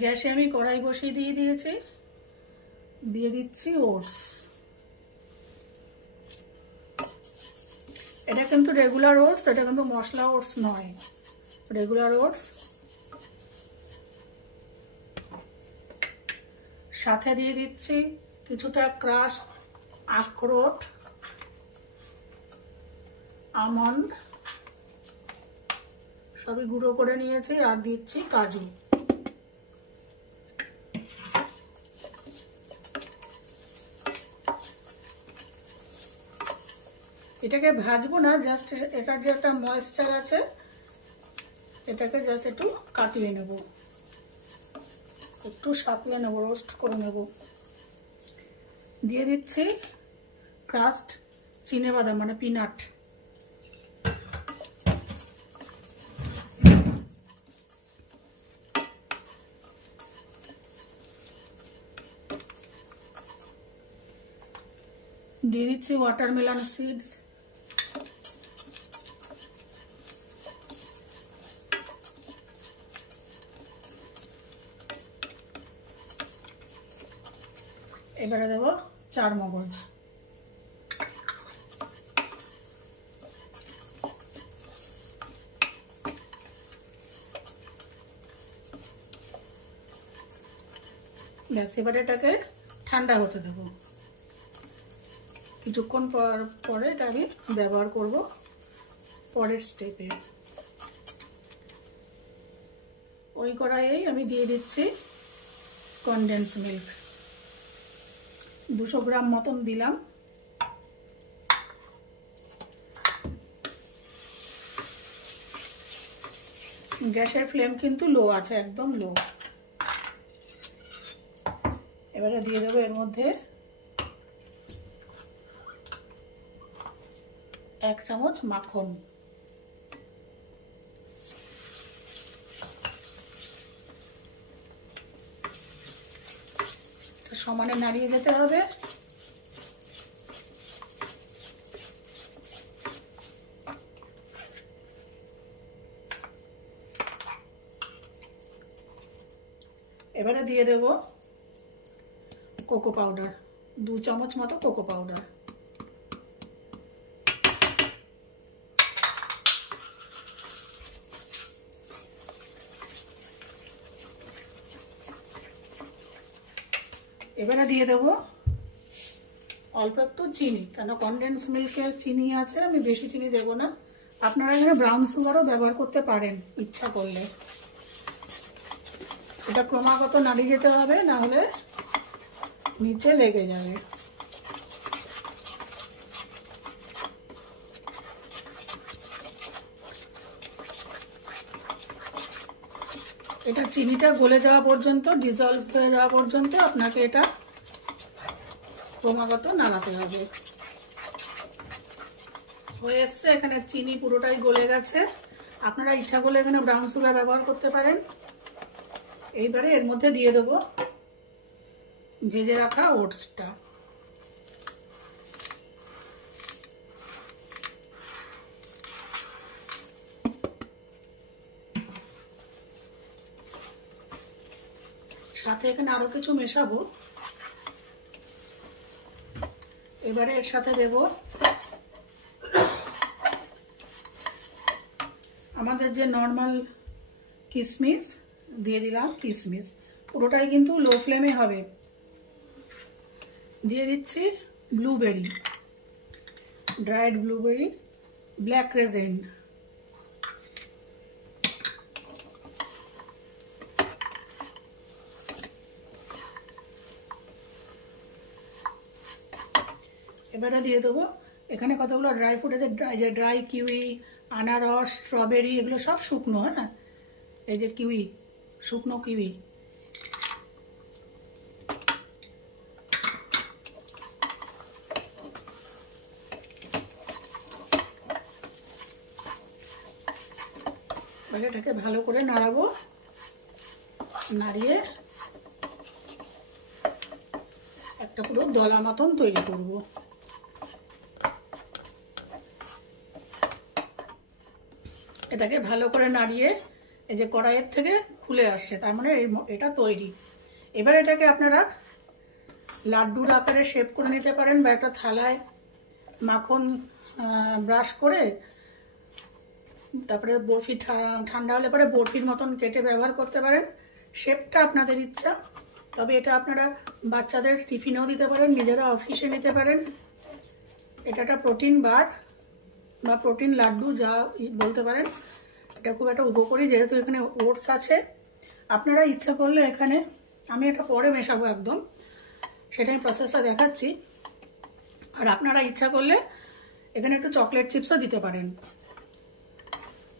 গ্যাসে আমি কড়াই বসিয়ে দিয়েছি, দিয়ে দিচ্ছি ওটস। এটা কিন্তু রেগুলার ওটস, এটা কিন্তু মশলা ওটস নয়, রেগুলার ওটস। সাথে দিয়ে দিচ্ছি কিছুটা ক্রাশ আখরোট, আমন্ড সবই গুঁড়ো করে নিয়েছি, আর দিচ্ছি কাজু। এটাকে ভাজবো না, জাস্ট এটার যে একটা ময়েশ্চার আছে এটাকে জাস্ট একটু কাটিয়ে নেব, একটু সাঁতলে নেব, রোস্ট করে নেব। দিয়ে দিচ্ছি ক্রাস্ট চিনেবাদাম মানে পিনাট। দিয়ে দিচ্ছি ওয়াটারমেলন সিডস। এবারে দেব চার মগজ। ব্যাস, এবারে এটাকে ঠান্ডা হতে দেবো। কিছুক্ষণ পরে এটা আমি ব্যবহার করব পরের স্টেপে। ওই কড়াইয়েই আমি দিয়ে দিচ্ছি কনডেন্স মিল্ক, 200 গ্রাম মতন দিলাম। গ্যাসের ফ্লেম কিন্তু লো আছে, একদম লো। এবারে দিয়ে দেবো এর মধ্যে 1 চামচ মাখন। সমানে নাড়িয়ে যেতে হবে। এবারে দিয়ে দেব কোকো পাউডার, 2 চামচ মতো কোকো পাউডার। এবারে দিয়ে দেব অল্প একটু চিনি, কেন কনডেন্স মিল্কের চিনি আছে, আমি বেশি চিনি দেব না। আপনারা এখানে ব্রাউন সুগারও ব্যবহার করতে পারেন ইচ্ছা করলে। এটা ক্রমাগত নাড়িয়ে যেতে হবে, না হলে নিচে লেগে যাবে। এটা চিনিটা গলে যাওয়া পর্যন্ত, ডিজলভ হয়ে যাওয়া পর্যন্ত আপনাকে এটা ক্রমাগত নাড়াতে হবে। হয়ে এসছে, এখানে চিনি পুরোটাই গলে গেছে। আপনারা ইচ্ছা করলে এখানে ব্রাউন সুগার ব্যবহার করতে পারেন। এইবারে এর মধ্যে দিয়ে দেবো ভেজে রাখা ওটসটা। সাথে এখানে আরো কিছু মেশাবো। এবারে এর সাথে দেব আমাদের যে নর্মাল কিশমিশ, দিয়ে দিলাম কিশমিশ, পুরোটাই কিন্তু লো ফ্লেমে হবে। দিয়ে দিচ্ছি blueberry, dried blueberry, black raisin. এবারে দিয়ে দেবো এখানে কতগুলো ড্রাই ফ্রুট আছে, ড্রাই কিউই, আনারস, স্ট্রবেরি, এগুলো সব শুকনো। হ্যাঁ, এই যে কিউই, শুকনো কিউই। এটাকে ভালো করে নাড়াবো, নাড়িয়ে একটা পুরো দলা মতন তৈরি করব। এটাকে ভালো করে নাড়িয়ে এই যে কড়াইয়ের থেকে খুলে আসছে, তার মানে এটা তৈরি। এবার এটাকে আপনারা লাড্ডুর আকারে শেপ করে নিতে পারেন, বা একটা থালায় মাখন ব্রাশ করে তারপরে বরফি ঠান্ডা হলে পরে বরফির মতন কেটে ব্যবহার করতে পারেন। শেপটা আপনাদের ইচ্ছা, তবে এটা আপনারা বাচ্চাদের টিফিনেও দিতে পারেন, নিজেরা অফিসে নিতে পারেন। এটা একটা প্রোটিন বার বা প্রোটিন লাড্ডু যা বলতে পারেন। এটা খুব একটা উপকারী, যেহেতু এখানে ওটস আছে। আপনারা ইচ্ছা করলে এখানে, আমি এটা পরে মেশাবো একদম, সেটাই প্রসেসটা দেখাচ্ছি। আর আপনারা ইচ্ছা করলে এখানে একটু চকলেট চিপসও দিতে পারেন।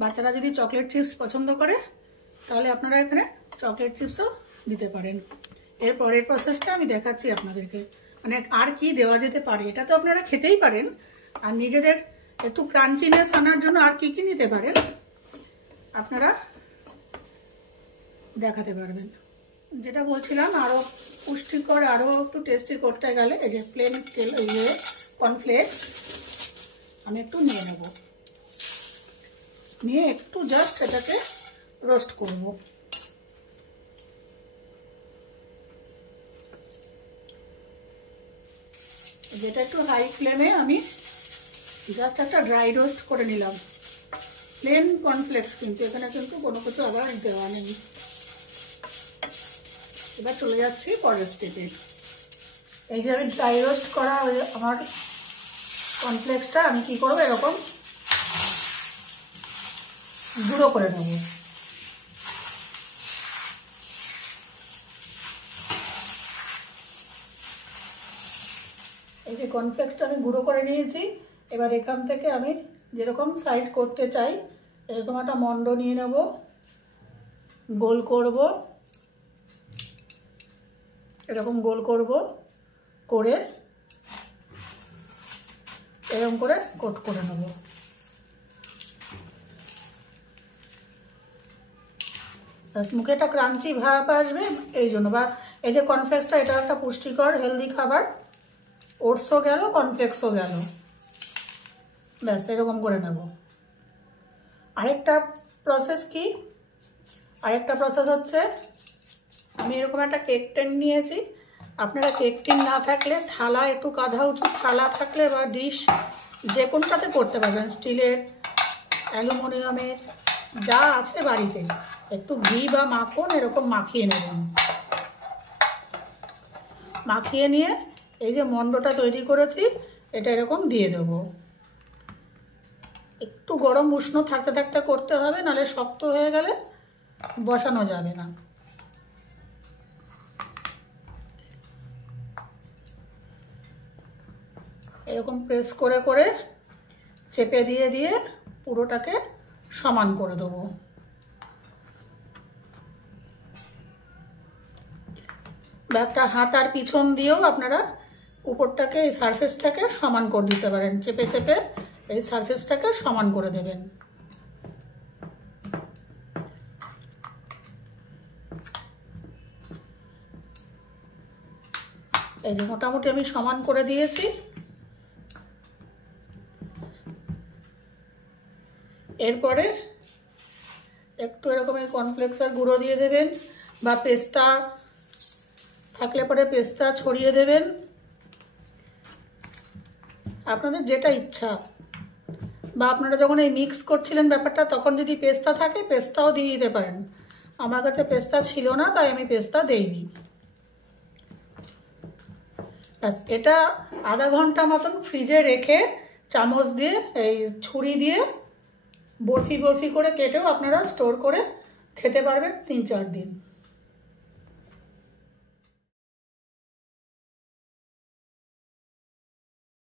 বাচ্চারা যদি চকলেট চিপস পছন্দ করে তাহলে আপনারা এখানে চকলেট চিপসও দিতে পারেন। এর পরের প্রসেসটা আমি দেখাচ্ছি আপনাদেরকে, মানে আর কি দেওয়া যেতে পারে। এটা তো আপনারা খেতেই পারেন, আর নিজেদের একটু ক্রাঞ্চিনেস আনার জন্য আর কি কি নিতে পারেন আপনারা দেখাতে পারবেন। যেটা বলছিলাম, আরও পুষ্টিকর, আরও একটু টেস্টি করতে গেলে এই যে প্লেন তেল, কর্নফ্লেক্স আমি একটু নিয়ে নেব, নিয়ে একটু জাস্ট এটাকে রোস্ট করব। যেটা একটু হাই ফ্লেমে আমি জাস্ট একটা ড্রাই রোস্ট করে নিলাম। প্লেন কর্নফ্লেক্স, কিন্তু এখানে কিন্তু কোনো কিছু আবার দেওয়া নেই। এবার চলে যাচ্ছি পরের স্টেপে। এই যে আমি ড্রাই রোস্ট করা আমার কর্নফ্লেক্সটা আমি কি করবো, এরকম গুঁড়ো করে নেব। এই যে কর্নফ্লেক্সটা আমি গুঁড়ো করে নিয়েছি। এবার এখান থেকে আমি যেরকম সাইজ করতে চাই এরকম একটা মন্ড নিয়ে নেব, গোল করব, এরকম গোল করব, করে এরকম করে কোট করে নেব। মুখে একটা ক্রাঞ্চি ভাব আসবে এই জন্য। বা এই যে কর্নফ্লেক্সটা, এটা একটা পুষ্টিকর হেলদি খাবার, ওটসও গেল, কর্নফ্লেক্সও গেল। ব্যাস এরকম করে নেব। আরেকটা প্রসেস কি, আরেকটা প্রসেস হচ্ছে, আমি এরকম একটা কেক টিন নিয়েছি। আপনারা কেক টিন না থাকলে থালা, একটু কাঁধা উঁচু থালা থাকলে বা ডিশ যে কোনটাতে করতে পারবেন, স্টিলের, অ্যালুমিনিয়ামের, যা আছে বাড়িতে, একটু ঘি বা মাখন এরকম মাখিয়ে নেবেন। মাখিয়ে নিয়ে এই যে মন্ডটা তৈরি করেছি এটা এরকম দিয়ে দেব। একটু গরম উষ্ণ থাকতে থাকতে করতে হবে, নাহলে শক্ত হয়ে গেলে বসানো যাবে না। এরকম প্রেস করে করে চেপে দিয়ে দিয়ে পুরোটাকে সমান করে দেবো। একটা হাতার পিছন দিয়েও আপনারা উপরটাকে, এই সারফেসটাকে সমান করে দিতে পারেন। চেপে চেপে এই সারফেসটাকে সমান করে দেবেন। এই যে মোটামুটি আমি সমান করে দিয়েছি। এরপরে একটু এরকম কর্নফ্লেক্সের গুঁড়ো দিয়ে দেবেন, বা পেস্তা থাকলে পরে পেস্তা ছড়িয়ে দেবেন, আপনাদের যেটা ইচ্ছা। বা আপনারা যখন এই মিক্স করছিলেন ব্যাপারটা, তখন যদি পেস্তা থাকে পেস্তাও দিয়ে দিতে পারেন। আমার কাছে পেস্তা ছিল না, তাই আমি পেস্তা দেইনি। এটা আধা ঘন্টা মতন ফ্রিজে রেখে চামচ দিয়ে, এই ছুরি দিয়ে বরফি বরফি করে কেটেও আপনারা স্টোর করে খেতে পারবেন 3-4 দিন।